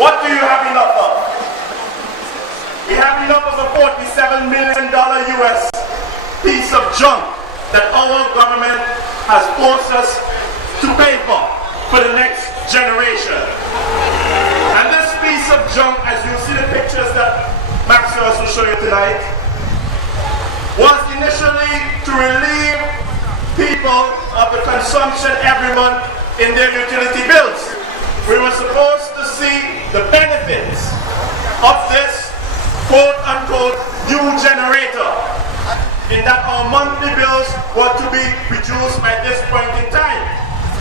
What do you have enough of? We have enough of a $47 million US piece of junk that our government has forced us to pay for the next generation. And this piece of junk, as you see the pictures that Maxwell will show you tonight, was initially to relieve people of the consumption every month in their utility bills. We were supposed to see the benefits of this quote-unquote new generator, in that our monthly bills were to be reduced by this point in time.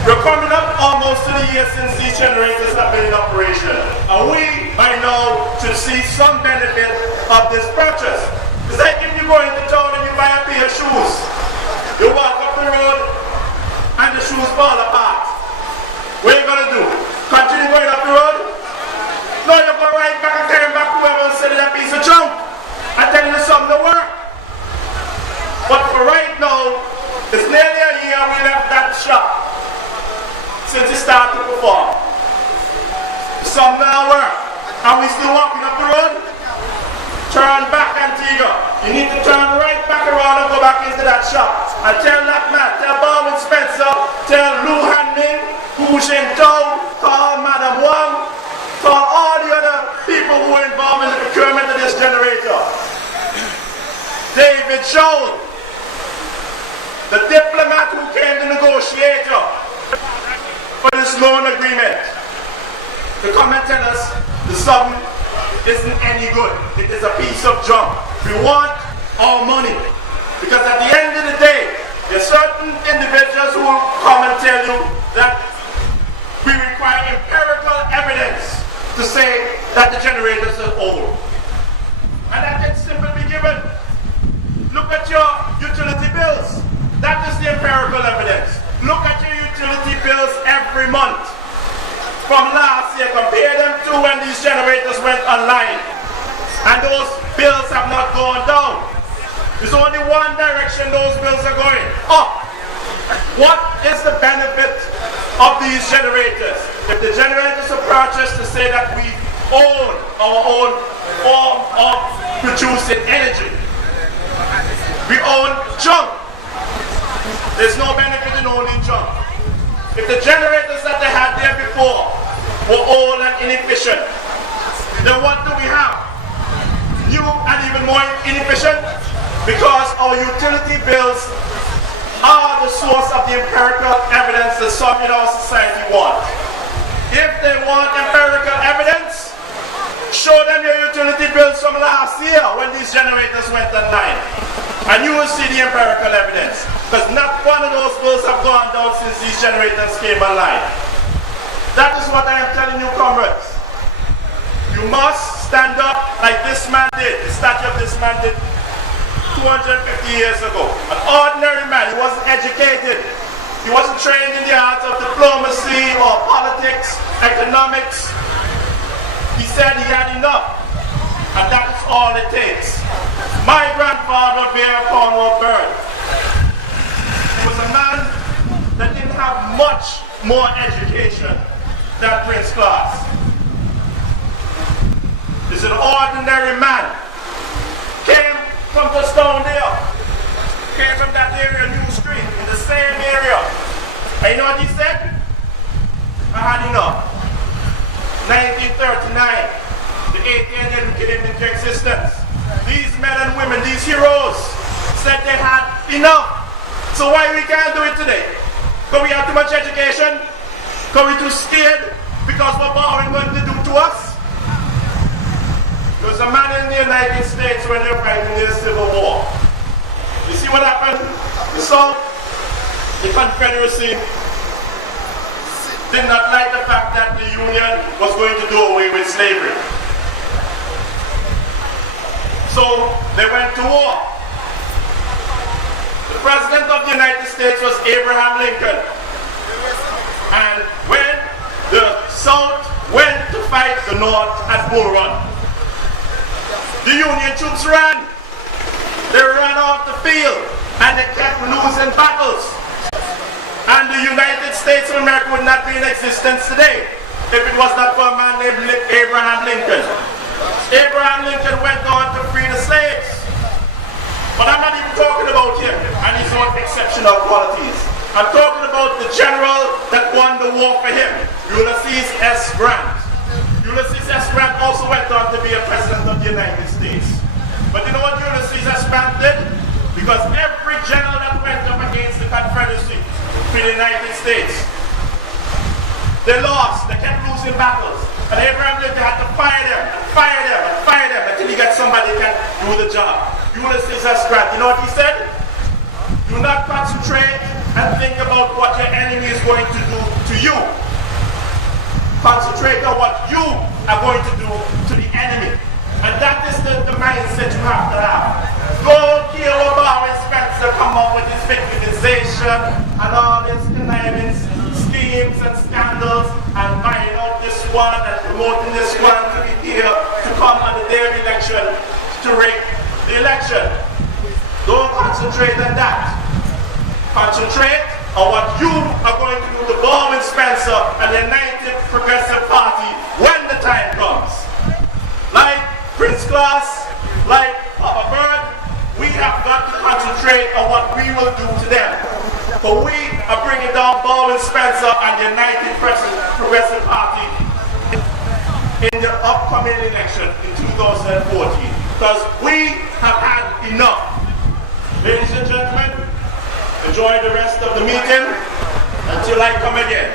We're coming up almost to the year since these generators have been in operation, and we by now should see some benefit of this purchase. It's like if you go into town and you buy a pair of shoes, you walk up the road and the shoes fall apart. What are you going to do? Continue going up the road? No, you're going right back and carry back whoever said that piece of junk and telling you something to work. But for right now, it's nearly a year we left that shop since it started to perform. Some now work, and we still walking up the road. Turn back, Antigua. You need to turn right back around and go back into that shop and tell that man, tell Baldwin Spencer, tell Lou Hanning, Hu Shintao, call Madam Wang, call all the other people who are involved in the procurement of this generator. David Joel, the diplomat who came to negotiate for this loan agreement, to come and tell us the sum isn't any good. It is a piece of junk. We want our money. Because at the end of the day, there are certain individuals who will come and tell you that we require empirical evidence to say that the generators are old. And that can simply be given. Look at your utility bills. That is the empirical evidence. Look at your utility bills every month. From last year, compare them to when these generators went online. And those bills have not gone down. There's only one direction those bills are going, up. What is the benefit of these generators? If the generators are purchased to say that we own our own form of producing energy, we own junk. There's no benefit in owning junk. If the generators that they had there before were old and inefficient, then what do we have? New and even more inefficient? Because our utility bills are the source of the empirical evidence that some in our society want. If they want empirical evidence, show them your utility bills from last year when these generators went online. And you will see the empirical evidence. Because not one of those bills have gone down since these generators came online. That is what I am telling you, comrades. You must stand up like this man did. The statue of this man did 250 years ago. An ordinary man. He wasn't educated. He wasn't trained in the arts of diplomacy or politics, economics. He said he had enough. And that is all it takes. My grandfather, Vere, he was a man that didn't have much more education than Prince Class. He's an ordinary man. Came from just down there. Came from that area, New Street, in the same area. And you know what he said? I had enough. 1939, the 18th year came into existence. These men and women, these heroes, said they had enough. So why we can't do it today? Because we have too much education? Because we're too scared? Because what Baldwin going to do to us? There was a man in the United States when they were fighting the Civil War. You see what happened? The South, the Confederacy, did not like the fact that the Union was going to do away with slavery. So they went to war. The President of the United States was Abraham Lincoln. And when the South went to fight the North at Bull Run, the Union troops ran. They ran off the field and they kept losing battles. And the United States of America would not be in existence today if it was not for a man named Abraham Abraham Lincoln went on to free the slaves. But I'm not even talking about him and his own exceptional qualities. I'm talking about the general that won the war for him, Ulysses S. Grant. Ulysses S. Grant also went on to be a president of the United States. But you know what Ulysses S. Grant did? Because every general that went up against the Confederacy for the United States, they lost, they kept losing battles. And Abraham Lincoln had to fire them, and fire them, and fire them until he got somebody who can do the job. Ulysses S. Grant, you know what he said? Do not concentrate and think about what your enemy is going to do to you. Concentrate on what you are going to do to the enemy. And that is the mindset you have to have. Don't care about when Spencer come up with his victimization and all his conniving schemes and scandals and buying out this one and promoting this one to be here to come on the day of election to rig the election. Don't concentrate on that. Concentrate on what you are going to do to Baldwin Spencer and the United Progressive Party when the time comes. Like Prince Class, like Papa Bird, we have got to concentrate on what we will do to them. So we are bringing down Baldwin Spencer and the United Progressive Party in the upcoming election in 2014. Because we have had enough. Ladies and gentlemen, enjoy the rest of the meeting until I come again.